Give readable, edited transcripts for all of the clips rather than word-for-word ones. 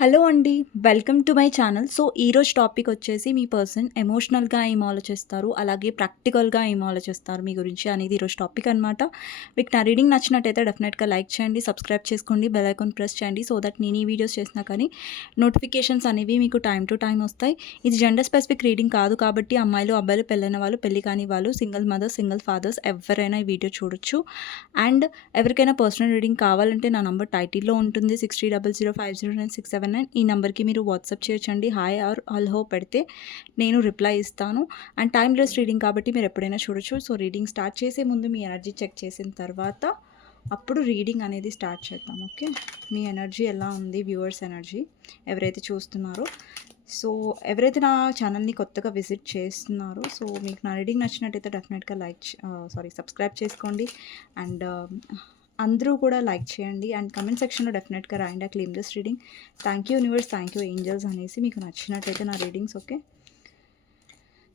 Hello అండి. Welcome to my channel. So, ఈరోజు topic వచ్చేసి మీ పర్సన్ ఎమోషనల్‌గా ఏం ఆలోచిస్తారు, అలాగే ప్రాక్టికల్‌గా ఏం ఆలోచిస్తారు మీ గురించి అనేది ఈరోజు టాపిక్ అనమాట. మీకు నా రీడింగ్ నచ్చినట్టయితే డెఫినెట్‌గా లైక్ చేయండి, సబ్స్క్రైబ్ చేసుకోండి, బెల్ ఐకాన్ ప్రెస్ చేయండి. సో దట్ నేను ఈ వీడియోస్ చేసినా కానీ నోటిఫికేషన్స్ అనేవి మీకు టైమ్ టు టైమ్ వస్తాయి. ఇది జెండర్ స్పెసిఫిక్ రీడింగ్ కాదు కాబట్టి అమ్మాయిలు, అబ్బాయిలు, పెళ్ళైన వాళ్ళు, పెళ్లి కాని వాళ్ళు, సింగిల్ మదర్స్, సింగిల్ ఫాదర్స్ ఎవరైనా ఈ వీడియో చూడొచ్చు. అండ్ ఎవరికైనా పర్సనల్ రీడింగ్ కావాలంటే నా నంబర్ టైటిల్‌లో ఉంటుంది. 6300509679 ఈ నంబర్‌కి మీరు వాట్సాప్ చేయొచ్చండి. హాయ్ ఆర్ హలో పెడితే నేను రిప్లై ఇస్తాను. అండ్ టైమ్‌లెస్ రీడింగ్ కాబట్టి మీరు ఎప్పుడైనా చూడొచ్చు. సో, రీడింగ్ స్టార్ట్ చేసే ముందు మీ ఎనర్జీ చెక్ చేసిన తర్వాత అప్పుడు రీడింగ్ అనేది స్టార్ట్ చేద్దాం. ఓకే. మీ ఎనర్జీ ఎలా ఉంది, వ్యూవర్స్ ఎనర్జీ ఎవరైతే చూస్తున్నారో. సో, ఎవరైతే నా ఛానల్‌ని కొత్తగా విజిట్ చేస్తున్నారో, సో మీకు నా రీడింగ్ నచ్చినట్టయితే డెఫినెట్‌గా సబ్స్క్రైబ్ చేసుకోండి. అండ్ అందరూ కూడా లైక్ చేయండి అండ్ కమెంట్ సెక్షన్‌లో డెఫినెట్‌గా రాయండి I claim this reading. Thank you universe, thank you angels అనేసి మీకు నచ్చినట్టయితే నా readings. Okay.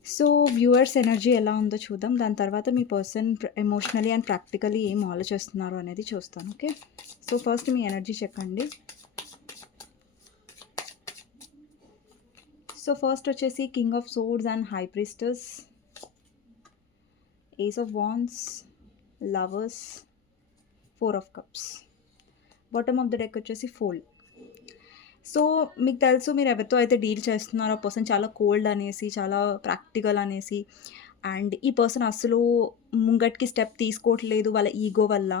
So, viewers energy ఎలా ఉందో చూద్దాం. దాని తర్వాత మీ పర్సన్ ఎమోషనలీ అండ్ ప్రాక్టికలీ ఏం ఆలోచిస్తున్నారు అనేది చూస్తాను. ఓకే. సో, ఫస్ట్ మీ ఎనర్జీ చెప్పండి. సో, ఫస్ట్ వచ్చేసి king of swords and high priestess, ace of wands, lovers, 4 of cups. Bottom of the deck వచ్చేసి ఫోల్. సో, మీకు తెలుసు మీరు ఎవరితో అయితే డీల్ చేస్తున్నారో ఆ పర్సన్ చాలా కోల్డ్ అనేసి, చాలా ప్రాక్టికల్ అనేసి. అండ్ ఈ పర్సన్ అస్సలు ముంగటికి స్టెప్ తీసుకోవట్లేదు వాళ్ళ ఈగో వల్ల.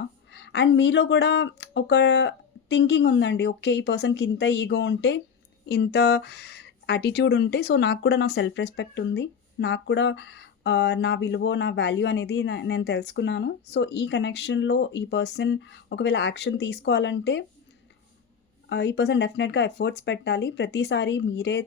అండ్ మీలో కూడా ఒక థింకింగ్ ఉందండి. ఓకే. ఈ పర్సన్‌కి ఇంత ఈగో ఉంటే, ఇంత యాటిట్యూడ్ ఉంటే, సో నాకు కూడా నా సెల్ఫ్ రెస్పెక్ట్ ఉంది. నాకు కూడా నా విలువ, నా వాల్యూ అనేది నేను తెలుసుకున్నాను. సో, ఈ కనెక్షన్‌లో ఈ పర్సన్ ఒకవేళ యాక్షన్ తీసుకోవాలంటే ఈ పర్సన్ డెఫినెట్‌గా ఎఫర్ట్స్ పెట్టాలి. ప్రతిసారి మీరే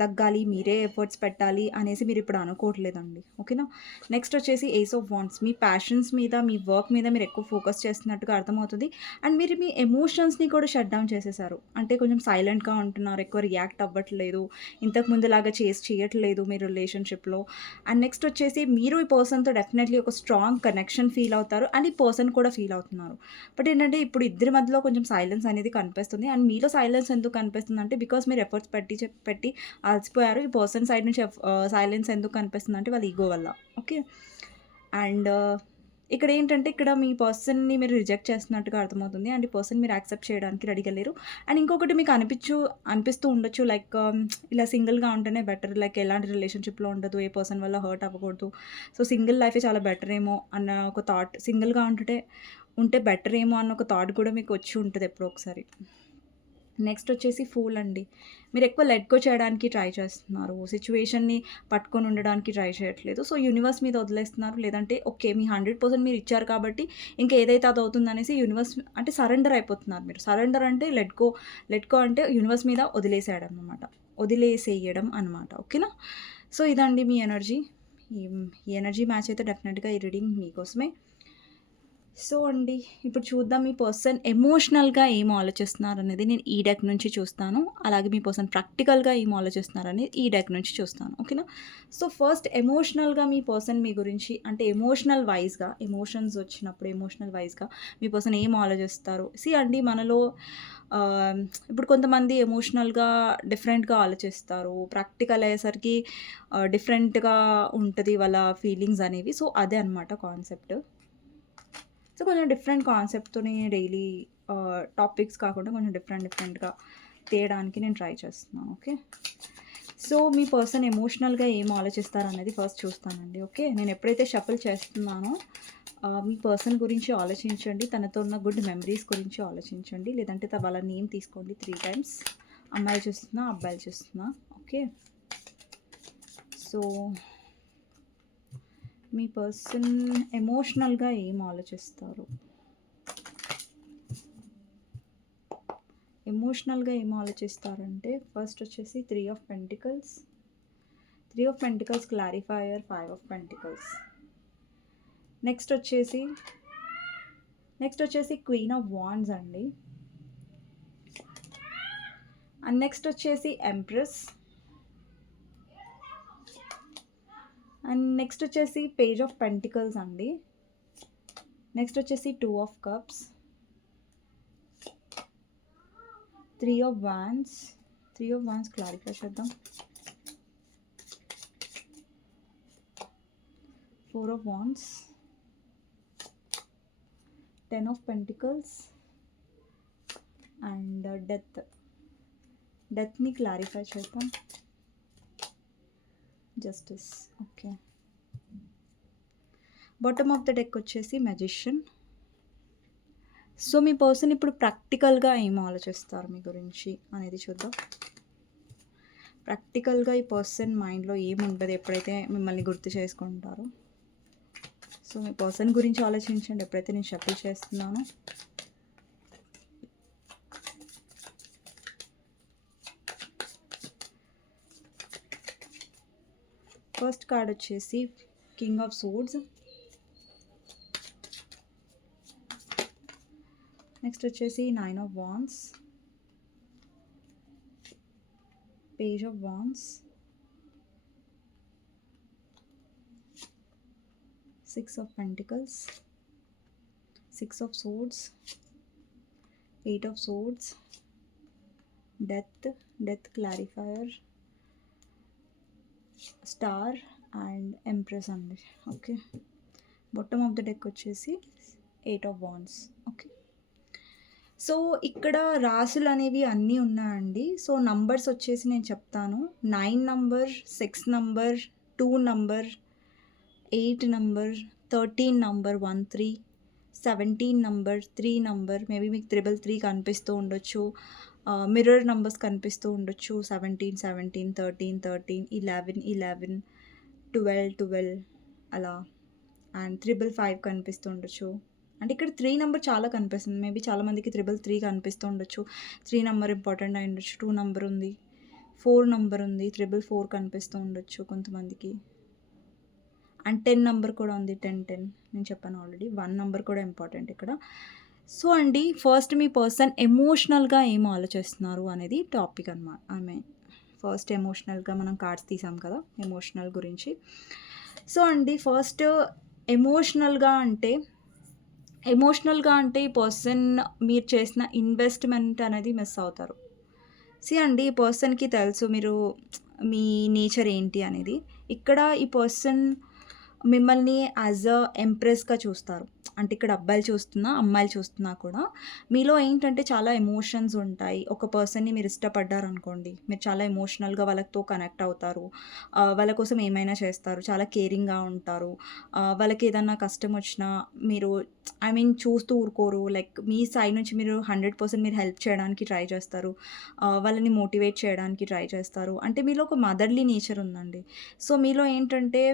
తగ్గాలి, మీరే ఎఫర్ట్స్ పెట్టాలి అనేసి మీరిప్పుడు అనుకోవట్లేదండి. ఓకేనా? నెక్స్ట్ వచ్చేసి ఏస్ ఆఫ్ వాండ్స్. మీ ప్యాషన్స్ మీద, మీ వర్క్ మీద మీరు ఎక్కువ ఫోకస్ చేస్తున్నట్టుగా అర్థమవుతుంది. అండ్ మీరు మీ ఎమోషన్స్‌ని కూడా షట్ డౌన్ చేసేసారు. అంటే కొంచెం సైలెంట్‌గా ఉంటున్నారు. ఎక్కువ రియాక్ట్ అవ్వట్లేదు. ఇంతకు ముందులాగా చేయట్లేదు మీ రిలేషన్‌షిప్‌లో. అండ్ నెక్స్ట్ వచ్చేసి మీరు ఈ పర్సన్‌తో డెఫినెట్‌లీ ఒక స్ట్రాంగ్ కనెక్షన్ ఫీల్ అవుతారు. అండ్ ఈ పర్సన్ కూడా ఫీల్ అవుతున్నారు. బట్ ఏంటంటే ఇప్పుడు ఇద్దరి మధ్యలో కొంచెం సైలెన్స్ అనేది కనిపిస్తుంది. అండ్ మీలో సైలెన్స్ ఎందుకు కనిపిస్తుందంటే బికాజ్ మీరు ఎఫర్ట్స్ పెట్టి అలసిపోయారు. ఈ పర్సన్ సైడ్ నుంచి సైలెన్స్ ఎందుకు కనిపిస్తుందంటే వాళ్ళ ఈగో వల్ల. ఓకే. అండ్ ఇక్కడ ఏంటంటే ఇక్కడ మీ పర్సన్‌ని మీరు రిజెక్ట్ చేస్తున్నట్టుగా అర్థమవుతుంది. అండ్ ఈ పర్సన్ మీరు యాక్సెప్ట్ చేయడానికి రెడీగా లేరు. అండ్ ఇంకొకటి మీకు అనిపిస్తూ ఉండొచ్చు లైక్ ఇలా సింగిల్‌గా ఉంటేనే బెటర్. లైక్ ఎలాంటి రిలేషన్‌షిప్‌లో ఉండదు. ఏ పర్సన్ వల్ల హర్ట్ అవ్వకూడదు. సో, సింగిల్ లైఫే చాలా బెటర్ ఏమో అన్న ఒక థాట్. సింగిల్‌గా ఉంటే బెటర్ ఏమో అన్న ఒక థాట్ కూడా మీకు వచ్చి ఉంటది ఎప్పుడో ఒకసారి. నెక్స్ట్ వచ్చేసి ఫూల్ అండి. మీరు ఎక్కువ లెట్ గో చేయడానికి ట్రై చేస్తున్నారు. సిట్యుయేషన్‌ని పట్టుకొని ఉండడానికి ట్రై చేయట్లేదు. సో, యూనివర్స్ మీద వదిలేస్తున్నారు. లేదంటే ఓకే. మీ 100% మీరు ఇచ్చారు కాబట్టి ఇంకా ఏదైతే అది అవుతుందనేసి యూనివర్స్ అంటే సరెండర్ అయిపోతున్నారు మీరు. సరెండర్ అంటే లెట్ గో అంటే యూనివర్స్ మీద వదిలేసేయడం అనమాట. ఓకేనా? సో, ఇదండి మీ ఎనర్జీ. ఈ ఈ ఎనర్జీ మ్యాచ్ అయితే డెఫినెట్‌గా ఈ రీడింగ్ మీకోసమే. సో అండి, ఇప్పుడు చూద్దాం మీ పర్సన్ ఎమోషనల్‌గా ఏం ఆలోచిస్తున్నారనేది నేను ఈ డెక్ నుంచి చూస్తాను. అలాగే మీ పర్సన్ ప్రాక్టికల్‌గా ఏం ఆలోచిస్తున్నారనేది ఈ డెక్ నుంచి చూస్తాను. ఓకేనా? సో, ఫస్ట్ ఎమోషనల్‌గా మీ పర్సన్ మీ గురించి అంటే ఎమోషనల్ వైస్‌గా మీ పర్సన్ ఏం ఆలోచిస్తారు? అండి మనలో ఆహ్, ఇప్పుడు కొంతమంది ఎమోషనల్‌గా డిఫరెంట్‌గా ఆలోచిస్తారు. ప్రాక్టికల్ అయ్యేసరికి డిఫరెంట్‌గా ఉంటది వాళ్ళ ఫీలింగ్స్ అనేవి. సో, అదే అనమాట కాన్సెప్ట్. సో, కొంచెం డిఫరెంట్ కాన్సెప్ట్‌తోని డైలీ టాపిక్స్ కాకుండా కొంచెం డిఫరెంట్‌గా తేయడానికి నేను ట్రై చేస్తున్నాను. ఓకే. సో, మీ పర్సన్ ఎమోషనల్‌గా ఏం ఆలోచిస్తారనేది ఫస్ట్ చూస్తానండి. ఓకే. నేను ఎప్పుడైతే షఫుల్ చేస్తున్నానో మీ పర్సన్ గురించి ఆలోచించండి. తనతో ఉన్న గుడ్ మెమరీస్ గురించి ఆలోచించండి. లేదంటే వాళ్ళ నేమ్ తీసుకోండి 3 టైమ్స్. అమ్మాయిలు చూస్తున్నా, అబ్బాయిలు చూస్తున్నా. ఓకే. సో, మీ పర్సన్ ఎమోషనల్‌గా ఏం ఆలోచిస్తారు? ఎమోషనల్‌గా ఏం ఆలోచిస్తారంటే ఫస్ట్ వచ్చేసి 3 of pentacles clarifier 5 of pentacles. Next వచ్చేసి క్వీన్ ఆఫ్ వాండ్స్ అండి. అండ్ నెక్స్ట్ వచ్చేసి ఎంప్రెస్. అండ్ నెక్స్ట్ వచ్చేసి పేజ్ ఆఫ్ పెంటికల్స్ అండి. నెక్స్ట్ వచ్చేసి 2 of cups, three of wands. Clarify చేద్దాం. 4 of wands, 10 of pentacles and డెత్ని క్లారిఫై చేద్దాం. Justice. Okay, bottom of the deck వచ్చేసి మెజిషియన్. సో మీ పర్సన్ ఇప్పుడు ప్రాక్టికల్గా ఏం ఆలోచిస్తారు మీ గురించి అనేది చూద్దాం. ప్రాక్టికల్గా ఈ పర్సన్ మైండ్లో ఏముంటుంది ఎప్పుడైతే మిమ్మల్ని గుర్తు చేసుకుంటారో. సో మీ పర్సన్ గురించి ఆలోచించండి ఎప్పుడైతే నేను షఫిల్ చేస్తున్నాను. ఫస్ట్ కార్డ్ వచ్చేసి కింగ్ ఆఫ్ సోర్డ్స్. నెక్స్ట్ వచ్చేసి 9 of wands, page of wands, 6 of pentacles, 6 of swords, 8 of swords, death clarifier, star and empress అండి. Okay, bottom of the deck వచ్చేసి 8 of wands. ఓకే, సో ఇక్కడ రాసులు అనేవి అన్నీ ఉన్నాయండి. So numbers వచ్చేసి నేను చెప్తాను. 9 number, 6 number, 2 number, 8 number, 13 number, 13, 17 number, 3 number, maybe మీకు 333 కనిపిస్తూ ఉండొచ్చు. మిర్రర్ నంబర్స్ కనిపిస్తూ ఉండొచ్చు. 17, 17, 13, 13, 11, 11, 12, 12 అలా. అండ్ 555 కనిపిస్తూ ఉండొచ్చు. అంటే ఇక్కడ 3 నెంబర్ చాలా కనిపిస్తుంది. మేబీ చాలామందికి 333 కనిపిస్తూ ఉండొచ్చు. 3 నెంబర్ ఇంపార్టెంట్ అయి ఉండొచ్చు. 2 నెంబర్ ఉంది, 4 నెంబర్ ఉంది, 444 కనిపిస్తూ ఉండొచ్చు కొంతమందికి. అండ్ 10 నెంబర్ కూడా ఉంది. 10 10 నేను చెప్పాను ఆల్రెడీ. 1 నెంబర్ కూడా ఇంపార్టెంట్ ఇక్కడ. సో అండి, ఫస్ట్ మీ పర్సన్ ఎమోషనల్గా ఏం ఆలోచిస్తున్నారు అనేది టాపిక్ అనమాట. ఫస్ట్ ఎమోషనల్గా మనం కార్డ్స్ తీసాం కదా ఎమోషనల్ గురించి. సో అండి, ఫస్ట్ ఎమోషనల్గా అంటే ఈ పర్సన్ మీరు చేసిన ఇన్వెస్ట్మెంట్ అనేది మిస్ అవుతారు. అండి, ఈ పర్సన్కి తెలుసు మీరు మీ నేచర్ ఏంటి అనేది. ఇక్కడ ఈ పర్సన్ మిమ్మల్ని యాజ్ అ ఎంప్రెస్గా చూస్తారు. అంటే ఇక్కడ అబ్బాయిలు చూస్తున్నా అమ్మాయిలు చూస్తున్నా కూడా మీలో ఏంటంటే చాలా ఎమోషన్స్ ఉంటాయి. ఒక పర్సన్ని మీరు ఇష్టపడ్డారనుకోండి, మీరు చాలా ఎమోషనల్గా వాళ్ళతో కనెక్ట్ అవుతారు. వాళ్ళ కోసం ఏమైనా చేస్తారు, చాలా కేరింగ్గా ఉంటారు. వాళ్ళకి ఏదన్నా కష్టం వచ్చినా మీరు చూస్తూ ఊరుకోరు. లైక్ మీ సైడ్ నుంచి మీరు 100% మీరు హెల్ప్ చేయడానికి ట్రై చేస్తారు. వాళ్ళని మోటివేట్ చేయడానికి ట్రై చేస్తారు. అంటే మీలో ఒక మదర్లీ నేచర్ ఉందండి. సో మీలో ఏంటంటే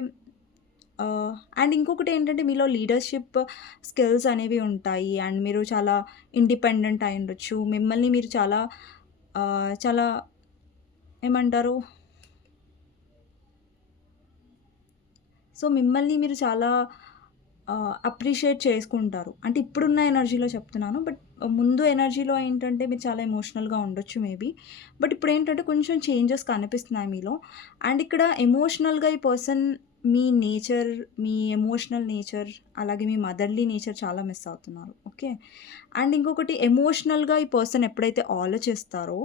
అండ్ ఇంకొకటి ఏంటంటే మీలో లీడర్షిప్ స్కిల్స్ అనేవి ఉంటాయి. అండ్ మీరు చాలా ఇండిపెండెంట్ అయి ఉండొచ్చు. మిమ్మల్ని మీరు చాలా చాలా ఏమంటారు, సో మిమ్మల్ని మీరు చాలా అప్రిషియేట్ చేసుకుంటారు. అంటే ఇప్పుడున్న ఎనర్జీలో చెప్తున్నాను. బట్ ముందు ఎనర్జీలో ఏంటంటే మీరు చాలా ఎమోషనల్గా ఉండొచ్చు మేబీ. బట్ ఇప్పుడు ఏంటంటే కొంచెం చేంజెస్ కనిపిస్తున్నాయి మీలో. అండ్ ఇక్కడ ఎమోషనల్గా ఈ పర్సన్ మీ నేచర్, మీ ఎమోషనల్ నేచర్, అలాగే మీ మదర్లీ నేచర్ చాలా మిస్ అవుతున్నారు. ఓకే, అండ్ ఇంకొకటి ఎమోషనల్గా ఈ పర్సన్ ఎప్పుడైతే ఆలోచిస్తారో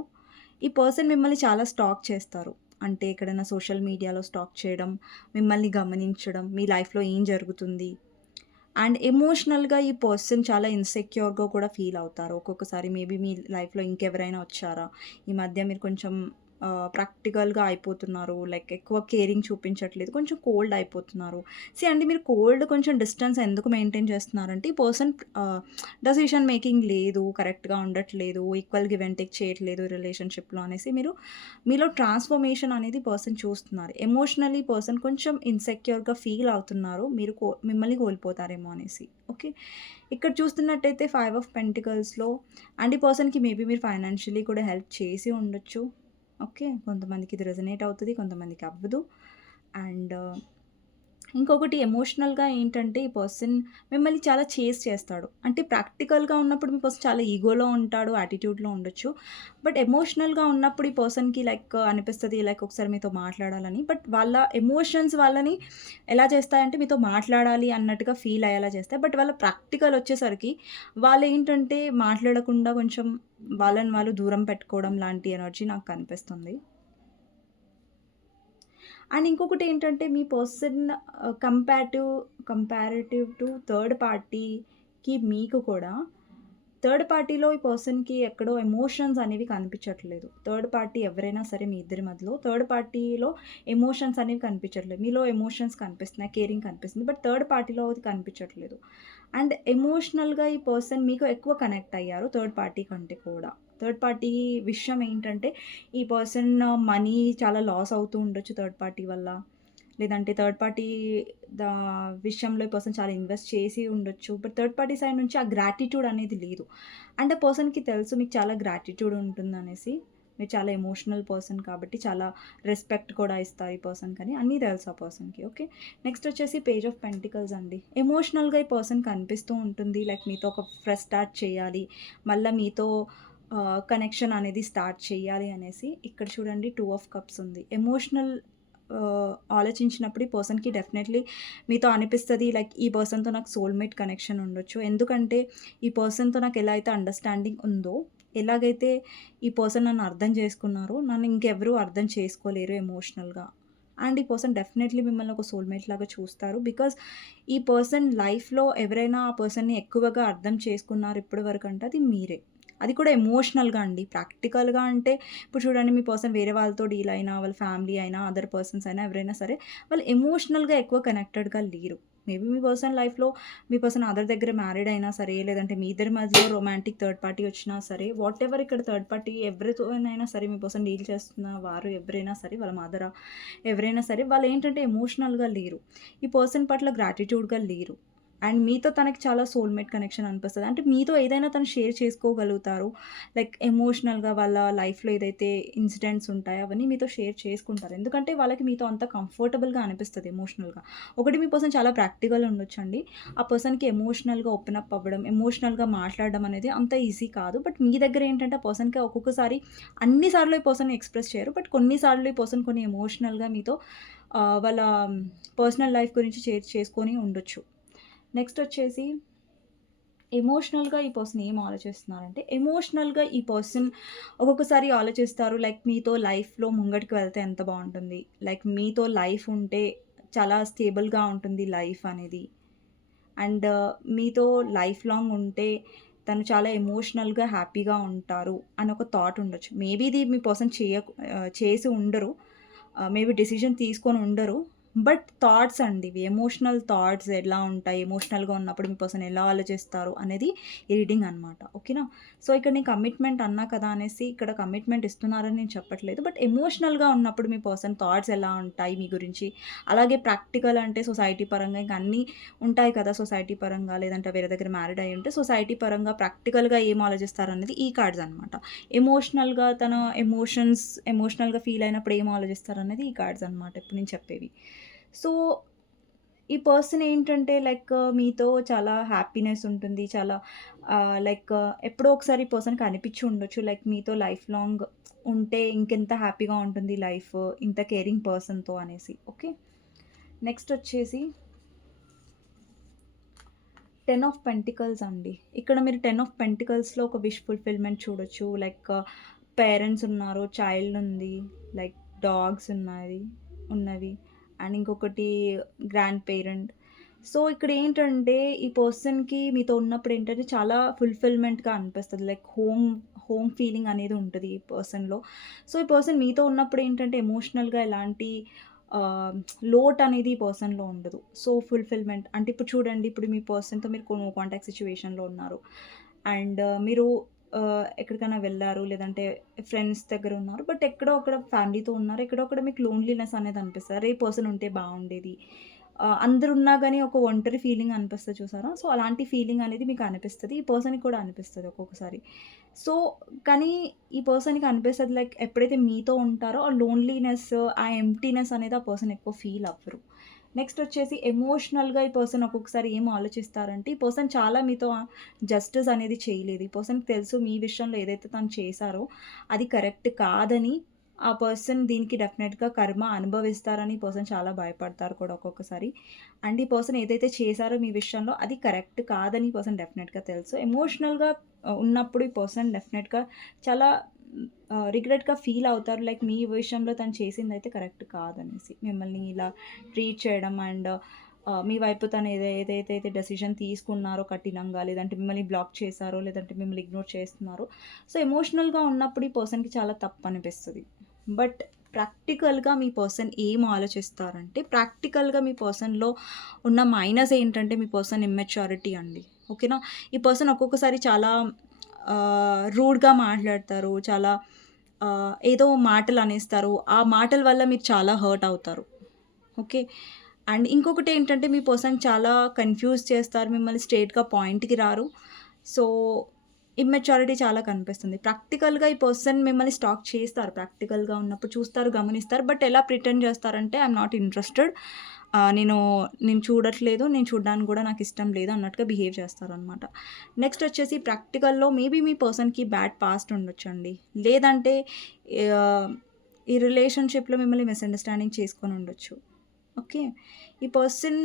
ఈ పర్సన్ మిమ్మల్ని చాలా స్టాక్ చేస్తారు. అంటే ఎక్కడైనా సోషల్ మీడియాలో స్టాక్ చేయడం, మిమ్మల్ని గమనించడం, మీ లైఫ్లో ఏం జరుగుతుంది. అండ్ ఎమోషనల్గా ఈ పర్సన్ చాలా ఇన్సెక్యూర్గా కూడా ఫీల్ అవుతారు. ఒక్కొక్కసారి మేబీ మీ లైఫ్లో ఇంకెవరైనా వచ్చారా, ఈ మధ్య మీరు కొంచెం ప్రాక్టికల్గా అయిపోతున్నారు. లైక్ ఎక్కువ కేరింగ్ చూపించట్లేదు, కొంచెం కోల్డ్ అయిపోతున్నారు. అండి, మీరు కోల్డ్ కొంచెం డిస్టెన్స్ ఎందుకు మెయింటైన్ చేస్తున్నారంటే ఈ పర్సన్ డెసిషన్ మేకింగ్ లేదు, కరెక్ట్గా ఉండట్లేదు, ఈక్వల్ గివ్ అండ్ టేక్ చేయట్లేదు రిలేషన్షిప్లో అనేసి మీలో ట్రాన్స్ఫర్మేషన్ అనేది పర్సన్ చూస్తున్నారు. ఎమోషనలీ పర్సన్ కొంచెం ఇన్సెక్యూర్గా ఫీల్ అవుతున్నారు. మీరు మిమ్మల్ని కోల్పోతారేమో అనేసి. ఓకే, ఇక్కడ చూస్తున్నట్టయితే 5 of Pentaclesలో అండ్ ఈ పర్సన్కి మేబీ మీరు ఫైనాన్షియలీ కూడా హెల్ప్ చేసి ఉండొచ్చు. ఓకే, కొంతమందికి ఇది రెజనేట్ అవుతుంది, కొంతమందికి అవ్వదు. అండ్ ఇంకొకటి ఎమోషనల్‌గా ఏంటంటే ఈ పర్సన్ మిమ్మల్ని చాలా చేజ్ చేస్తాడు. అంటే ప్రాక్టికల్‌గా ఉన్నప్పుడు మీ పర్సన్ చాలా ఈగోలో ఉంటాడు, యాటిట్యూడ్‌లో ఉండొచ్చు. బట్ ఎమోషనల్‌గా ఉన్నప్పుడు ఈ పర్సన్‌కి లైక్ అనిపిస్తది లైక్ ఒకసారి మీతో మాట్లాడాలని. బట్ వాళ్ళ ఎమోషన్స్ వాళ్ళని ఎలా చేస్తాయంటే మీతో మాట్లాడాలి అన్నట్టుగా ఫీల్ అయ్యేలా చేస్తాయి. బట్ వాళ్ళ ప్రాక్టికల్ వచ్చేసరికి వాళ్ళేంటంటే మాట్లాడకుండా కొంచెం వాళ్ళని వాళ్ళు దూరం పెట్టుకోవడం లాంటి ఎనర్జీ నాకు కనిపిస్తుంది. అండ్ ఇంకొకటేంటంటే మీ పర్సన్ కంపారేటివ్ టు థర్డ్ పార్టీకి మీకు కూడా థర్డ్ పార్టీలో ఈ పర్సన్‌కి ఎక్కడో ఎమోషన్స్ అనేవి కనిపించట్లేదు. థర్డ్ పార్టీ ఎవరైనా సరే మీ ఇద్దరి మధ్యలో థర్డ్ పార్టీలో ఎమోషన్స్ అనేవి కనిపించట్లేదు. మీలో ఎమోషన్స్ కనిపిస్తున్నాయి, కేరింగ్ కనిపిస్తుంది. బట్ థర్డ్ పార్టీలో అది కనిపించట్లేదు. అండ్ ఎమోషనల్‌గా ఈ పర్సన్ మీకు ఎక్కువ కనెక్ట్ అయ్యారు థర్డ్ పార్టీ కంటే కూడా. థర్డ్ పార్టీ విషయం ఏంటంటే ఈ పర్సన్ మనీ చాలా లాస్ అవుతూ ఉండొచ్చు థర్డ్ పార్టీ వల్ల. లేదంటే థర్డ్ పార్టీ దా విషయంలో ఈ పర్సన్ చాలా ఇన్వెస్ట్ చేసి ఉండొచ్చు. బట్ థర్డ్ పార్టీ సైడ్ నుంచి ఆ గ్రాటిట్యూడ్ అనేది లేదు. అండ్ ఆ పర్సన్‌కి తెలుసు మీకు చాలా గ్రాటిట్యూడ్ ఉంటుందనేసి. మీరు చాలా ఎమోషనల్ పర్సన్ కాబట్టి చాలా రెస్పెక్ట్ కూడా ఇస్తారు ఈ పర్సన్‌కని అన్నీ తెలుసు ఆ పర్సన్‌కి. ఓకే. నెక్స్ట్ వచ్చేసి పేజ్ ఆఫ్ పెంటికల్స్ అండి. ఎమోషనల్‌గా ఈ పర్సన్ కనిపిస్తూ ఉంటుంది. లైక్ మీతో ఒక ఫ్రెష్ స్టార్ట్ చేయాలి. మళ్ళా మీతో కనెక్షన్ అనేది స్టార్ట్ చేయాలి అనేసి. ఇక్కడ చూడండి 2 ఆఫ్ కప్స్ ఉంది. ఎమోషనల్ ఆలోచించినప్పుడు ఈ పర్సన్‌కి డెఫినెట్‌లీ మీతో అనిపిస్తది లైక్ ఈ పర్సన్‌తో నాకు సోల్‌మేట్ కనెక్షన్ ఉండొచ్చు. ఎందుకంటే ఈ పర్సన్‌తో నాకు ఎలా అయితే అండర్‌స్టాండింగ్ ఉందో, ఎలాగైతే ఈ పర్సన్ నన్ను అర్థం చేసుకున్నారో, నన్ను ఇంకెవరు అర్థం చేసుకోలేరు ఎమోషనల్‌గా. అండ్ ఈ పర్సన్ డెఫినెట్‌లీ మిమ్మల్ని ఒక సోల్‌మేట్ లాగా చూస్తారు. బికాజ్ ఈ పర్సన్ లైఫ్‌లో ఎవరైనా ఆ పర్సన్‌ని ఎక్కువగా అర్థం చేసుకున్నారు ఇప్పటి వరకంటే అది మీరే. అది కూడా ఎమోషనల్‌గా అండి. ప్రాక్టికల్‌గా అంటే ఇప్పుడు చూడండి మీ పర్సన్ వేరే వాళ్ళతో డీల్ అయినా, వాళ్ళ ఫ్యామిలీ అయినా, అదర్ పర్సన్స్ అయినా ఎవరైనా సరే వాళ్ళు ఎమోషనల్‌గా ఎక్కువ కనెక్టెడ్‌గా లేరు. మేబీ మీ పర్సన్ లైఫ్‌లో మీ పర్సన్ అదర్ దగ్గర మ్యారీడ్ అయినా సరే, లేదంటే మీ ఇద్దరి మధ్యలో రొమాంటిక్ థర్డ్ పార్టీ వచ్చినా సరే, వాటెవర్ ఇక్కడ థర్డ్ పార్టీ ఎవరితోనైనా సరే మీ పర్సన్ డీల్ చేస్తున్న వారు ఎవరైనా సరే, వాళ్ళ మదరా ఎవరైనా సరే వాళ్ళేంటంటే ఎమోషనల్‌గా లేరు. ఈ పర్సన్ పట్ల గ్రాటిట్యూడ్‌గా లేరు. అండ్ మీతో తనకి చాలా సోల్‌మేట్ కనెక్షన్ అనిపిస్తది. అంటే మీతో ఏదైనా తను షేర్ చేసుకోగలుగుతారు. లైక్ ఎమోషనల్‌గా వాళ్ళ లైఫ్‌లో ఏదైతే ఇన్సిడెంట్స్ ఉంటాయో అవన్నీ మీతో షేర్ చేసుకుంటారు. ఎందుకంటే వాళ్ళకి మీతో అంత కంఫర్టబుల్‌గా అనిపిస్తది ఎమోషనల్‌గా. ఒకటి మీ పర్సన్ చాలా ప్రాక్టికల్ ఉండొచ్చండి. ఆ పర్సన్‌కి ఎమోషనల్‌గా ఓపెన్ అప్ అవ్వడం, ఎమోషనల్‌గా మాట్లాడడం అనేది అంత ఈజీ కాదు. బట్ మీ దగ్గర ఏంటంటే ఆ పర్సన్‌కి ఒక్కొక్కసారి అన్ని సార్లు ఈ పర్సన్ ఎక్స్‌ప్రెస్ చేయరు. బట్ కొన్ని సార్లు ఈ పర్సన్ కొన్ని ఎమోషనల్‌గా మీతో వాళ్ళ పర్సనల్ లైఫ్ గురించి షేర్ చేసుకొని ఉండొచ్చు. నెక్స్ట్ వచ్చేసి ఎమోషనల్‌గా ఈ పర్సన్ ఏం ఆలోచిస్తున్నారంటే, ఎమోషనల్‌గా ఈ పర్సన్ ఒక్కొక్కసారి ఆలోచిస్తారు లైక్ మీతో లైఫ్‌లో ముంగటికి వెళ్తే ఎంత బావుంటుంది. లైక్ మీతో లైఫ్ ఉంటే చాలా స్టేబుల్‌గా ఉంటుంది లైఫ్ అనేది. అండ్ మీతో లైఫ్ లాంగ్ ఉంటే తను చాలా ఎమోషనల్‌గా హ్యాపీగా ఉంటారు అని ఒక థాట్ ఉండొచ్చు. మేబీ ఇది మీ పర్సన్ చేసి ఉండరు. మేబీ డెసిషన్ తీసుకొని ఉండరు. బట్ థాట్స్ అండి ఇవి. ఎమోషనల్ థాట్స్ ఎలా ఉంటాయి, ఎమోషనల్‌గా ఉన్నప్పుడు మీ పర్సన్ ఎలా ఆలోచిస్తారు అనేది ఈ రీడింగ్ అనమాట. ఓకేనా? సో, ఇక్కడ నేను కమిట్మెంట్ అన్నా కదా అనేసి ఇక్కడ కమిట్మెంట్ ఇస్తున్నారని నేను చెప్పట్లేదు. బట్ ఎమోషనల్‌గా ఉన్నప్పుడు మీ పర్సన్ థాట్స్ ఎలా ఉంటాయి మీ గురించి, అలాగే ప్రాక్టికల్ అంటే సొసైటీ పరంగా ఇంక అన్నీ ఉంటాయి కదా! సొసైటీ పరంగా లేదంటే వేరే దగ్గర మ్యారీడ్ అయ్యి ఉంటే సొసైటీ పరంగా ప్రాక్టికల్‌గా ఏం ఆలోచిస్తారనేది ఈ కార్డ్స్ అనమాట. ఎమోషనల్‌గా తన ఎమోషనల్‌గా ఫీల్ అయినప్పుడు ఏం ఆలోచిస్తారనేది ఈ కార్డ్స్ అనమాట ఇప్పుడు నేను చెప్పేవి. సో, ఈ పర్సన్ ఏంటంటే లైక్ మీతో చాలా హ్యాపీనెస్ ఉంటుంది. చాలా లైక్ ఎప్పుడో ఒకసారి ఈ పర్సన్‌కి అనిపిచ్చి ఉండొచ్చు. లైక్ మీతో లైఫ్ లాంగ్ ఉంటే ఇంకెంత హ్యాపీగా ఉంటుంది లైఫ్ ఇంత కేరింగ్ పర్సన్‌తో అనేసి. ఓకే. నెక్స్ట్ వచ్చేసి 10 ఆఫ్ పెంటికల్స్ అండి. ఇక్కడ మీరు 10 ఆఫ్ పెంటికల్స్‌లో ఒక విష్ ఫుల్‌ఫిల్‌మెంట్ చూడొచ్చు. లైక్ పేరెంట్స్ ఉన్నారు, చైల్డ్ ఉంది, లైక్ డాగ్స్ ఉన్నవి. అండ్ ఇంకొకటి గ్రాండ్ పేరెంట్. సో, ఇక్కడ ఏంటంటే ఈ పర్సన్‌కి మీతో ఉన్నప్పుడు ఏంటంటే చాలా ఫుల్‌ఫిల్‌మెంట్‌గా అనిపిస్తది. లైక్ హోమ్ ఫీలింగ్ అనేది ఉంటది ఈ పర్సన్‌లో. సో, ఈ పర్సన్ మీతో ఉన్నప్పుడు ఏంటంటే ఎమోషనల్‌గా ఎలాంటి లోటనేది ఈ పర్సన్‌లో ఉండదు. సో, ఫుల్‌ఫిల్‌మెంట్ అంటే ఇప్పుడు చూడండి, ఇప్పుడు మీ పర్సన్‌తో మీరు నో కాంటాక్ట్ సిట్యుయేషన్‌లో ఉన్నారు. అండ్ మీరు ఎక్కడికైనా వెళ్లారు, లేదంటే ఫ్రెండ్స్ దగ్గర ఉన్నారు. బట్ ఎక్కడో అక్కడ ఫ్యామిలీతో ఉన్నారు. ఎక్కడో అక్కడ మీకు లోన్‌లీనెస్ అనేది అనిపిస్తది. అరే! ఈ పర్సన్ ఉంటే బావుండేది. అందరున్నా గాని ఒక ఒంటరి ఫీలింగ్ అనిపిస్తది చూసారా? సో, అలాంటి ఫీలింగ్ అనేది మీకు అనిపిస్తది. ఈ పర్సన్‌కి కూడా అనిపిస్తది ఒక్కొక్కసారి. సో, కానీ ఈ పర్సన్‌కి అనిపిస్తది లైక్ ఎప్పుడైతే మీతో ఉంటారో ఆ లోన్‌లీనెస్, ఆ ఎంప్టీనెస్ అనేది ఆ పర్సన్ ఎక్కువ ఫీల్ అవ్వరు. నెక్స్ట్ వచ్చేసి ఎమోషనల్‌గా ఈ పర్సన్ ఒక్కొక్కసారి ఏం ఆలోచిస్తారంటే, ఈ పర్సన్ చాలా మీతో జస్టిస్ అనేది చేయలేదు. ఈ పర్సన్‌కి తెలుసు మీ విషయంలో ఏదైతే తను చేశారో అది కరెక్ట్ కాదని. ఆ పర్సన్ దీనికి డెఫినెట్‌గా కర్మ అనుభవిస్తారని ఈ పర్సన్ చాలా భయపడతారు కూడా ఒక్కొక్కసారి. అండ్ ఈ పర్సన్ ఏదైతే చేశారో మీ విషయంలో అది కరెక్ట్ కాదని ఈ పర్సన్ డెఫినెట్‌గా తెలుసు. ఎమోషనల్‌గా ఉన్నప్పుడు ఈ పర్సన్ డెఫినెట్‌గా చాలా రిగ్రెట్‌గా ఫీల్ అవుతారు. లైక్ మీ విషయంలో తను చేసిందయితే కరెక్ట్ కాదనేసి. మిమ్మల్ని ఇలా ట్రీట్ చేయడం అండ్ మీ వైపు తను ఏదైతే డెసిషన్ తీసుకున్నారో కఠినంగా, లేదంటే మిమ్మల్ని బ్లాక్ చేశారో, లేదంటే మిమ్మల్ని ఇగ్నోర్ చేస్తున్నారో, సో, ఎమోషనల్‌గా ఉన్నప్పుడు ఈ పర్సన్‌కి చాలా తప్పనిపిస్తది. బట్ ప్రాక్టికల్‌గా మీ పర్సన్ ఏం ఆలోచిస్తారంటే, ప్రాక్టికల్‌గా మీ పర్సన్‌లో ఉన్న మైనస్ ఏంటంటే, మీ పర్సన్ ఇమ్మెచ్యూరిటీ అండి. ఓకేనా? ఈ పర్సన్ ఒక్కొక్కసారి చాలా రూడ్‌గా మాట్లాడతారు. చాలా ఏదో మాటలు అనేస్తారు. ఆ మాటల వల్ల మీరు చాలా హర్ట్ అవుతారు. ఓకే. అండ్ ఇంకొకటేంటంటే మీ పర్సన్ చాలా కన్‌ఫ్యూజ్ చేస్తారు. మిమ్మల్ని స్ట్రెయిట్‌గా పాయింట్‌కి రారు. సో, ఇమ్మెచ్యూరిటీ చాలా కనిపిస్తుంది. ప్రాక్టికల్‌గా ఈ పర్సన్ మిమ్మల్ని స్టాక్ చేస్తారు. ప్రాక్టికల్‌గా ఉన్నప్పుడు చూస్తారు, గమనిస్తారు. బట్ ఎలా ప్రిటెండ్ చేస్తారంటే ఐ యామ్ నాట్ ఇంట్రెస్టెడ్. నేను నేను చూడట్లేదు. నేను చూడడానికి కూడా నాకిష్టం లేదు అన్నట్టుగా బిహేవ్ చేస్తారనమాట. నెక్స్ట్ వచ్చేసి ప్రాక్టికల్‌లో మేబీ మీ పర్సన్‌కి బ్యాడ్ పాస్ట్ ఉండొచ్చండి. లేదంటే ఆహ్, ఈ రిలేషన్‌షిప్‌లో మిమ్మల్ని మిస్‌అండర్‌స్టాండింగ్ చేసుకొని ఉండొచ్చు. ఓకే. ఈ పర్సన్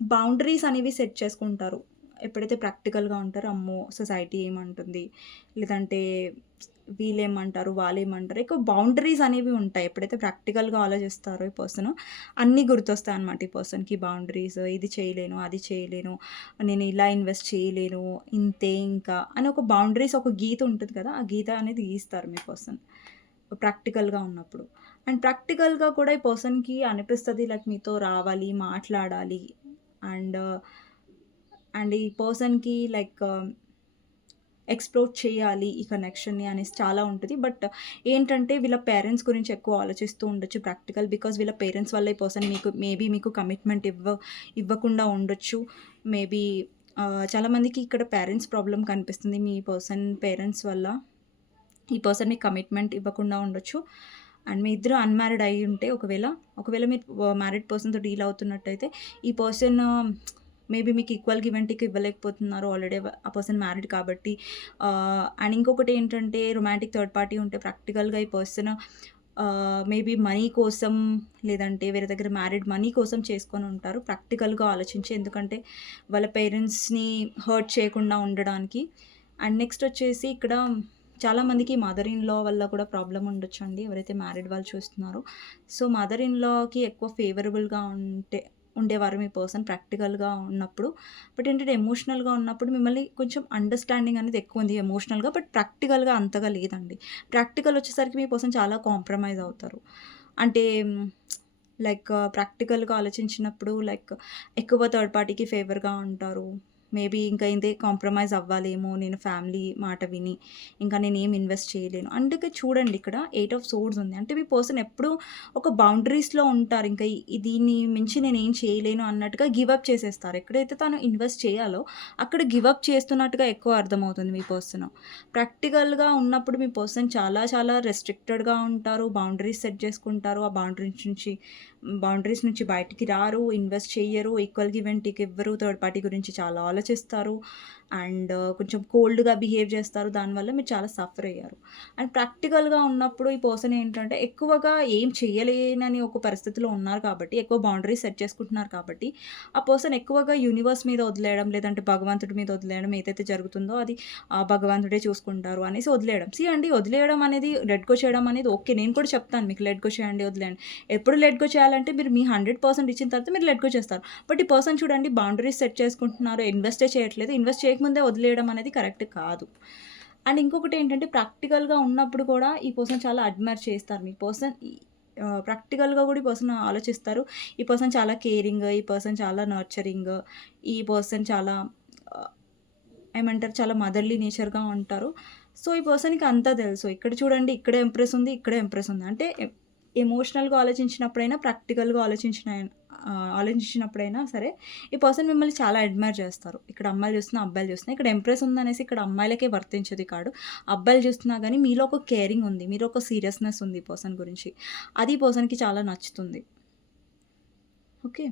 బౌండరీస్ అనేవి సెట్ చేసుకుంటారు. ఎప్పుడైతే ప్రాక్టికల్‌గా ఉంటారో, అమ్మో! సొసైటీ ఏమంటుంది? లేదంటే వీళ్ళేమంటారు? వాళ్ళేమంటారు? ఎక్కువ బౌండరీస్ అనేవి ఉంటాయి. ఎప్పుడైతే ప్రాక్టికల్‌గా ఆలోచిస్తారో ఈ పర్సన్, అన్నీ గుర్తొస్తాయన్నమాట ఈ పర్సన్‌కి. బౌండరీస్, ఇది చేయలేను, అది చేయలేను, నేను ఇలా ఇన్వెస్ట్ చేయలేను, ఇంతే ఇంకా అని ఒక బౌండరీస్, ఒక గీత ఉంటుంది కదా! ఆ గీత అనేది గీస్తారు మీ పర్సన్ ప్రాక్టికల్‌గా ఉన్నప్పుడు. అండ్ ప్రాక్టికల్‌గా కూడా ఈ పర్సన్‌కి అనిపిస్తది లైక్ మీతో రావాలి, మాట్లాడాలి. అండ్, అండ్ ఈ పర్సన్‌కి లైక్ ఎక్స్‌ప్లోర్ చేయాలి ఈ కనెక్షన్‌ని అనేసి చాలా ఉంటది. బట్ ఏంటంటే వీళ్ళ పేరెంట్స్ గురించి ఎక్కువ ఆలోచిస్తూ ఉండొచ్చు ప్రాక్టికల్. బికాజ్ వీళ్ళ పేరెంట్స్ వల్ల ఈ పర్సన్ మీకు కమిట్మెంట్ ఇవ్వకుండా ఉండొచ్చు. మేబీ చాలామందికి ఇక్కడ పేరెంట్స్ ప్రాబ్లమ్ కనిపిస్తుంది. మీ పర్సన్ పేరెంట్స్ వల్ల ఈ పర్సన్ మీకు కమిట్మెంట్ ఇవ్వకుండా ఉండొచ్చు. అండ్ మీ ఇద్దరు అన్‌మ్యారిడ్ అయ్యి ఉంటే ఒకవేళ మీరు మ్యారిడ్ పర్సన్‌తో డీల్ అవుతున్నట్టయితే ఈ పర్సన్ మేబీ మీకు ఈక్వల్ గివ్ అండ్ టేక్ ఇవ్వలేకపోతున్నారు. ఆల్రెడీ ఆ పర్సన్ మ్యారిడ్ కాబట్టి. అండ్ ఇంకొకటి ఏంటంటే రొమాంటిక్ థర్డ్ పార్టీ ఉంటే ప్రాక్టికల్‌గా ఈ పర్సన్ మేబీ మనీ కోసం, లేదంటే వేరే దగ్గర మ్యారిడ్ మనీ కోసం చేసుకొని ఉంటారు. ప్రాక్టికల్‌గా ఆలోచించి. ఎందుకంటే వాళ్ళ పేరెంట్స్‌ని హర్ట్ చేయకుండా ఉండడానికి. అండ్ నెక్స్ట్ వచ్చేసి ఇక్కడ చాలామందికి మదర్ ఇన్ లా వల్ల కూడా ప్రాబ్లమ్ ఉండొచ్చండి. ఎవరైతే మ్యారిడ్ వాళ్ళు చూస్తున్నారో. సో, మదర్ ఇన్ లాకి ఎక్కువ ఫేవరబుల్‌గా ఉండేవారు మీ పర్సన్ ప్రాక్టికల్‌గా ఉన్నప్పుడు. బట్ ఏంటంటే ఎమోషనల్‌గా ఉన్నప్పుడు మిమ్మల్ని కొంచెం అండర్‌స్టాండింగ్ అనేది ఎక్కువుంది ఎమోషనల్‌గా. బట్ ప్రాక్టికల్‌గా అంతగా లేదండి. ప్రాక్టికల్ వచ్చేసరికి మీ పర్సన్ చాలా కాంప్రమైజ్ అవుతారు. అంటే ప్రాక్టికల్‌గా ఆలోచించినప్పుడు ఎక్కువ థర్డ్ పార్టీకి ఫేవర్‌గా ఉంటారు. మేబీ ఇంకా ఇదే కాంప్రమైజ్ అవ్వాలేమో నేను ఫ్యామిలీ మాట విని. ఇంకా నేనేం ఇన్వెస్ట్ చేయలేను. అందుకే చూడండి ఇక్కడ 8 ఆఫ్ సోర్డ్స్ ఉంది. అంటే మీ పర్సన్ ఎప్పుడూ ఒక బౌండరీస్‌లో ఉంటారు. ఇంకా దీన్ని మించి నేనేం చేయలేను అన్నట్టుగా గివ్ అప్ చేసేస్తారు. ఎక్కడైతే తను ఇన్వెస్ట్ చేయాలో అక్కడ గివ్ అప్ చేస్తున్నట్టుగా ఎక్కువ అర్థమవుతుంది మీ పర్సన్. ప్రాక్టికల్‌గా ఉన్నప్పుడు మీ పర్సన్ చాలా చాలా రెస్ట్రిక్టెడ్‌గా ఉంటారు. బౌండరీస్ సెట్ చేసుకుంటారు. ఆ బౌండరీస్ నుంచి బయటికి రారు. ఇన్వెస్ట్ చెయ్యరు. ఈక్వల్ గివ్ అండ్ టేక్ ఇవ్వరు. థర్డ్ పార్టీ గురించి చాలా ఆలోచిస్తారు. అండ్ కొంచెం కోల్డ్‌గా బిహేవ్ చేస్తారు. దానివల్ల మీరు చాలా సఫర్ అయ్యారు. అండ్ ప్రాక్టికల్‌గా ఉన్నప్పుడు ఈ పర్సన్ ఏంటంటే ఎక్కువగా ఏం చేయలేనని ఒక పరిస్థితిలో ఉన్నారు కాబట్టి, ఎక్కువ బౌండరీస్ సెట్ చేసుకుంటున్నారు కాబట్టి, ఆ పర్సన్ ఎక్కువగా యూనివర్స్ మీద వదిలేయడం, లేదంటే భగవంతుడి మీద వదిలేయడం ఏదైతే జరుగుతుందో అది భగవంతుడే చూసుకుంటారు అనేసి వదిలేయడం. అండి, వదిలేయడం అనేది, లెట్ గో చేయడం అనేది ఓకే. నేను కూడా చెప్తాను మీకు లెట్ గో చేయండి, వదిలేయండి. ఎప్పుడు లెట్ గో చేయాలంటే మీరు మీ 100% ఇచ్చిన తర్వాత మీరు లెట్ గో చేస్తారు. బట్ ఈ పర్సన్ చూడండి బౌండరీస్ సెట్ చేసుకుంటున్నారు. ఇన్వెస్టే చేయట్లేదు. ఇన్వెస్ట్ చేయకముందే వదిలేయడం అనేది కరెక్ట్ కాదు. అండ్ ఇంకొకటేంటంటే ప్రాక్టికల్‌గా ఉన్నప్పుడు కూడా ఈ పర్సన్ చాలా అడ్మైర్ చేస్తారు. మీ పర్సన్ ప్రాక్టికల్‌గా కూడా ఈ పర్సన్ ఆలోచిస్తారు. ఈ పర్సన్ చాలా కేరింగ్, ఈ పర్సన్ చాలా నర్చరింగ్, ఈ పర్సన్ చాలా ఆహ్, ఏమంటారు, చాలా మదర్‌లీ నేచర్‌గా ఉంటారు. సో, ఈ పర్సన్‌కి అంతా తెలుసు. ఇక్కడ చూడండి, ఇక్కడ ఇంప్రెస్ ఉంది, ఇక్కడ ఇంప్రెస్ ఉంది. అంటే ఎమోషనల్‌గా ఆలోచించినప్పుడైనా, ప్రాక్టికల్‌గా ఆలోచించినప్పుడైనా సరే, ఈ పర్సన్ మిమ్మల్ని చాలా అడ్మైర్ చేస్తారు. ఇక్కడ అమ్మాయిలు చూస్తున్నా, అబ్బాయిలు చూస్తున్నా. ఇక్కడ ఇంప్రెస్ ఉందనేసి ఇక్కడ అమ్మాయిలకే వర్తించదు ఈ కార్డ్. అబ్బాయిలు చూస్తున్నా గానీ మీలో ఒక కేరింగ్ ఉంది. మీలో ఒక సీరియస్‌నెస్ ఉంది ఈ పర్సన్ గురించి. అది ఈ పర్సన్‌కి చాలా నచ్చుతుంది. ఓకే.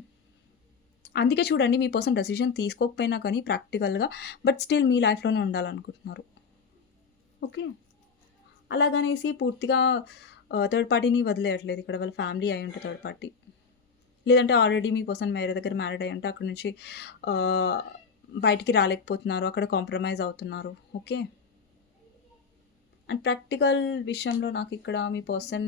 అందుకే చూడండి మీ పర్సన్ డెసిషన్ తీసుకోకపోయినా కానీ ప్రాక్టికల్‌గా బట్ స్టిల్ మీ లైఫ్‌లోనే ఉండాలనుకుంటున్నారు. ఓకే. అలాగనేసి పూర్తిగా థర్డ్ పార్టీని వదిలేయట్లేదు ఇక్కడ. వాళ్ళ ఫ్యామిలీ అయ్యుంటే థర్డ్ పార్టీ. లేదంటే ఆల్రెడీ మీ పర్సన్ వేరే దగ్గర మ్యారీడ్ అయ్యుంటే అక్కడి నుంచి ఆహ్, బయటికి రాలేకపోతున్నారు. అక్కడ కాంప్రమైజ్ అవుతున్నారు. ఓకే. అండ్ ప్రాక్టికల్ విషయంలో నాకిక్కడ మీ పర్సన్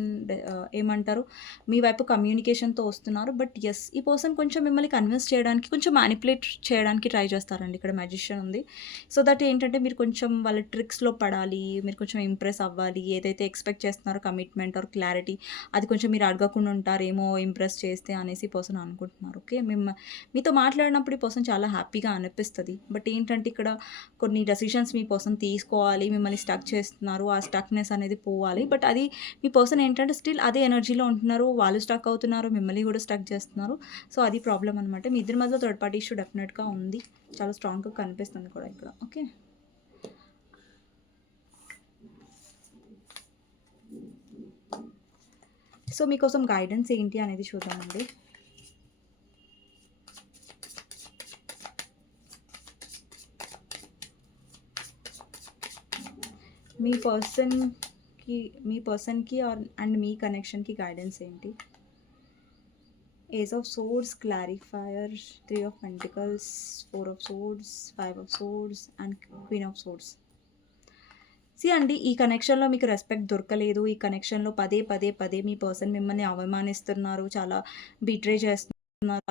ఏమంటారు, మీ వైపు కమ్యూనికేషన్‌తో వస్తున్నారు. బట్ యెస్, ఈ పర్సన్ కొంచెం మిమ్మల్ని కన్విన్స్ చేయడానికి, కొంచెం మ్యానిపులేట్ చేయడానికి ట్రై చేస్తారండి. ఇక్కడ మ్యాజిషియన్ ఉంది. సో దట్ ఏంటంటే మీరు కొంచెం వాళ్ళ ట్రిక్స్‌లో పడాలి. మీరు కొంచెం ఇంప్రెస్ అవ్వాలి. ఏదైతే ఎక్స్‌పెక్ట్ చేస్తున్నారో కమిట్మెంట్ ఆర్ క్లారిటీ అది కొంచెం మీరు అడగకుండా ఉంటారేమో ఇంప్రెస్ చేస్తే అనేసి ఈ పర్సన్ అనుకుంటున్నారు. ఓకే. మీతో మాట్లాడినప్పుడు ఈ పర్సన్ చాలా హ్యాపీగా అనిపిస్తది. బట్ ఏంటంటే ఇక్కడ కొన్ని డెసిషన్స్ మీ పర్సన్ తీసుకోవాలి. మిమ్మల్ని స్టక్ చేస్తున్నారు. ఆ స్టక్‌నెస్ అనేది పోవాలి. బట్ అది మీ పర్సన్ ఏంటంటే స్టిల్ అదే ఎనర్జీలో ఉంటున్నారు. వాళ్ళు స్టక్ అవుతున్నారు. మిమ్మల్ని కూడా స్టక్ చేస్తున్నారు. సో అది ప్రాబ్లమ్ అనమాట. మీ ఇద్దరి మధ్యలో థర్డ్ పార్టీ ఇష్యూ డెఫినెట్‌గా ఉంది. చాలా స్ట్రాంగ్‌గా కనిపిస్తుంది కూడా ఇక్కడ. ఓకే. సో మీకోసం గైడెన్స్ ఏంటి అనేది చూద్దామండి. మీ పర్సన్‌కి అండ్ మీ కనెక్షన్‌కి గైడెన్స్ ఏంటి? Ace of swords, clarifier, 3 of pentacles, 4 of swords, 5 of swords and queen of swords. అండి, ఈ కనెక్షన్‌లో మీకు రెస్పెక్ట్ దొరకలేదు. ఈ కనెక్షన్‌లో పదే, పదే, పదే మీ పర్సన్ మిమ్మల్ని అవమానిస్తున్నారు. చాలా బిట్రే చేస్తున్నారు.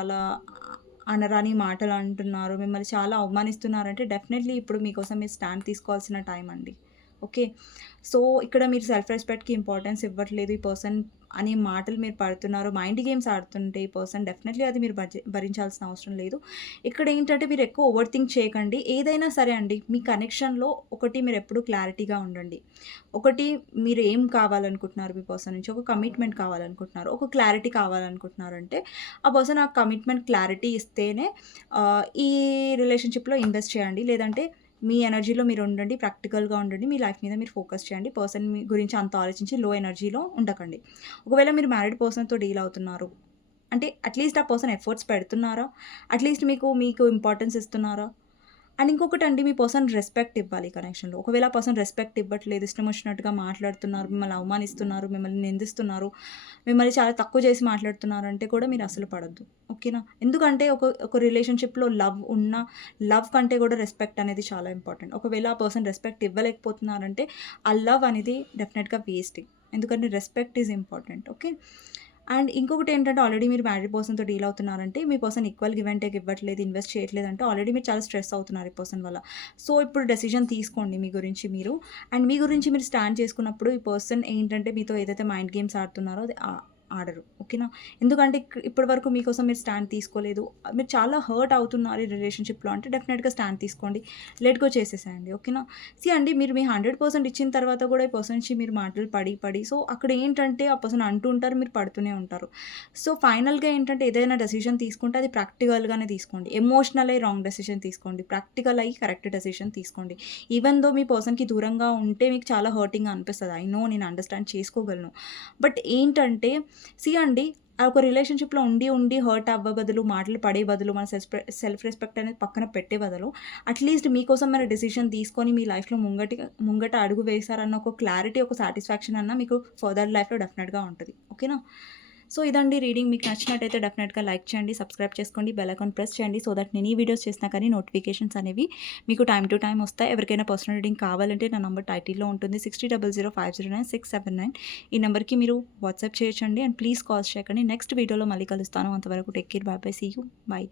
అలా అనరాని మాటలు అంటున్నారు. మిమ్మల్ని చాలా అవమానిస్తున్నారంటే డెఫినెట్‌లీ ఇప్పుడు మీకోసం మీరు స్టాండ్ తీసుకోవాల్సిన టైం అండి. ఓకే. సో ఇక్కడ మీరు సెల్ఫ్ రెస్పెక్ట్‌కి ఇంపార్టెన్స్ ఇవ్వట్లేదు. ఈ పర్సన్ అనే మాటలు మీరు పడుతున్నారు. మైండ్ గేమ్స్ ఆడుతుంటే ఈ పర్సన్ డెఫినెట్‌లీ అది మీరు భరించాల్సిన అవసరం లేదు. ఇక్కడ ఏంటంటే మీరు ఎక్కువ ఓవర్ థింక్ చేయకండి. ఏదైనా సరే అండి, మీ కనెక్షన్‌లో ఒకటి మీరు ఎప్పుడూ క్లారిటీగా ఉండండి. ఒకటి మీరు ఏం కావాలనుకుంటున్నారు మీ పర్సన్ నుంచి, ఒక కమిట్మెంట్ కావాలనుకుంటున్నారు, ఒక క్లారిటీ కావాలనుకుంటున్నారంటే ఆ పర్సన్ ఆ కమిట్మెంట్, క్లారిటీ ఇస్తేనే ఈ రిలేషన్‌షిప్‌లో ఇన్వెస్ట్ చేయండి. లేదంటే మీ ఎనర్జీలో మీరు ఉండండి. ప్రాక్టికల్‌గా ఉండండి. మీ లైఫ్ మీద మీరు ఫోకస్ చేయండి. పర్సన్ మీ గురించి అంత ఆలోచించి లో ఎనర్జీలో ఉండకండి. ఒకవేళ మీరు మ్యారీడ్ పర్సన్‌తో డీల్ అవుతున్నారు అంటే అట్‌లీస్ట్ ఆ పర్సన్ ఎఫర్ట్స్ పెడుతున్నారా? అట్‌లీస్ట్ మీకు ఇంపార్టెన్స్ ఇస్తున్నారా? అండ్ ఇంకొకటండి, మీ పర్సన్ రెస్పెక్ట్ ఇవ్వాలి కనెక్షన్‌లో. ఒకవేళ ఆ పర్సన్ రెస్పెక్ట్ ఇవ్వట్లేదు, ఇష్టం వచ్చినట్టుగా మాట్లాడుతున్నారు, మిమ్మల్ని అవమానిస్తున్నారు, మిమ్మల్ని నిందిస్తున్నారు, మిమ్మల్ని చాలా తక్కువ చేసి మాట్లాడుతున్నారంటే కూడా మీరు అసలు పడొద్దు. ఓకేనా? ఎందుకంటే ఒక రిలేషన్‌షిప్‌లో లవ్ కంటే కూడా రెస్పెక్ట్ అనేది చాలా ఇంపార్టెంట్. ఒకవేళ ఆ పర్సన్ రెస్పెక్ట్ ఇవ్వలేకపోతున్నారంటే ఆ లవ్ అనేది డెఫినెట్‌గా వేస్టింగ్. ఎందుకంటే respect is important. Okay. And ఇంకొకటేంటంటే ఆల్రెడీ మీరు మ్యారీడ్ పర్సన్‌తో డీల్ అవుతున్నారంటే మీ person equal give and take ఇవ్వట్లేదు, ఇన్వెస్ట్ చేయట్లేదంటే ఆల్రెడీ మీరు చాలా స్ట్రెస్ అవుతున్నారు ఈ పర్సన్ వల్ల. సో ఇప్పుడు డెసిషన్ తీసుకోండి మీ గురించి మీరు. అండ్ మీ గురించి మీరు స్టాండ్ చేసుకున్నప్పుడు ఈ పర్సన్ ఏంటంటే మీతో ఏదైతే మైండ్ గేమ్స్ ఆడుతున్నారో అది ఆడరు. ఓకేనా? ఎందుకంటే ఇప్పటి వరకు మీకోసం మీరు స్టాండ్ తీసుకోలేదు. మీరు చాలా హర్ట్ అవుతున్నారు ఈ రిలేషన్‌షిప్‌లో అంటే డెఫినెట్‌గా స్టాండ్ తీసుకోండి. లెట్ గో చేసేసేయండి. ఓకేనా? అండి, మీరు మీ 100% ఇచ్చిన తర్వాత కూడా ఈ పర్సన్ నుంచి మీరు మాటలు పడి సో అక్కడ ఏంటంటే ఆ పర్సన్ అంటూ ఉంటారు, మీరు పడుతూనే ఉంటారు. సో ఫైనల్‌గా ఏంటంటే ఏదైనా డెసిషన్ తీసుకుంటే అది ప్రాక్టికల్‌గానే తీసుకోండి. ఎమోషనల్ అయ్యి రాంగ్ డెసిషన్ తీసుకోండి. ప్రాక్టికల్ అయ్యి కరెక్ట్ డెసిషన్ తీసుకోండి. ఈవెన్ దో మీ పర్సన్‌కి దూరంగా ఉంటే మీకు చాలా హర్టింగ్‌గా అనిపిస్తది. ఐ నో, నేను అండర్‌స్టాండ్ చేసుకోగలను. బట్ ఏంటంటే అండి, ఆ ఒక రిలేషన్‌షిప్‌లో ఉండి హర్ట్ అవ్వే బదులు, మాటలు పడే బదులు, మన సెల్ఫ్ రెస్పెక్ట్ అనేది పక్కన పెట్టే బదులు, అట్‌లీస్ట్ మీకోసమైన డెసిషన్ తీసుకొని మీ లైఫ్‌లో ముంగట అడుగు వేశారన్న ఒక క్లారిటీ, ఒక సాటిస్ఫాక్షన్ అన్నా మీకు ఫర్దర్ లైఫ్‌లో డెఫినెట్‌గా ఉంటది. ఓకేనా? సో ఇదండి రీడింగ్. మీకు నచ్చినట్టయితే డెఫినెట్‌గా లైక్ చేయండి, సబ్స్క్రైబ్ చేసుకోండి, బెల్ ఐకాన్ ప్రెస్ చేయండి. సో దట్ నేను ఈ వీడియోస్ చేసినా కానీ నోటిఫికేషన్స్ అనేవి మీకు టైమ్ టు టైమ్ వస్తాయి. ఎవరికైనా పర్సనల్ రీడింగ్ కావాలంటే నా నంబర్ టైటిల్‌లో ఉంటుంది. 6000509679. ఈ నెంబర్‌కి మీరు వాట్సాప్ చేయొచ్చండి. అండ్ ప్లీజ్ కాల్స్ చేయకండి. నెక్స్ట్ వీడియోలో మళ్ళీ కలుస్తాను. అంతవరకు take care. Bye bye. See you. By.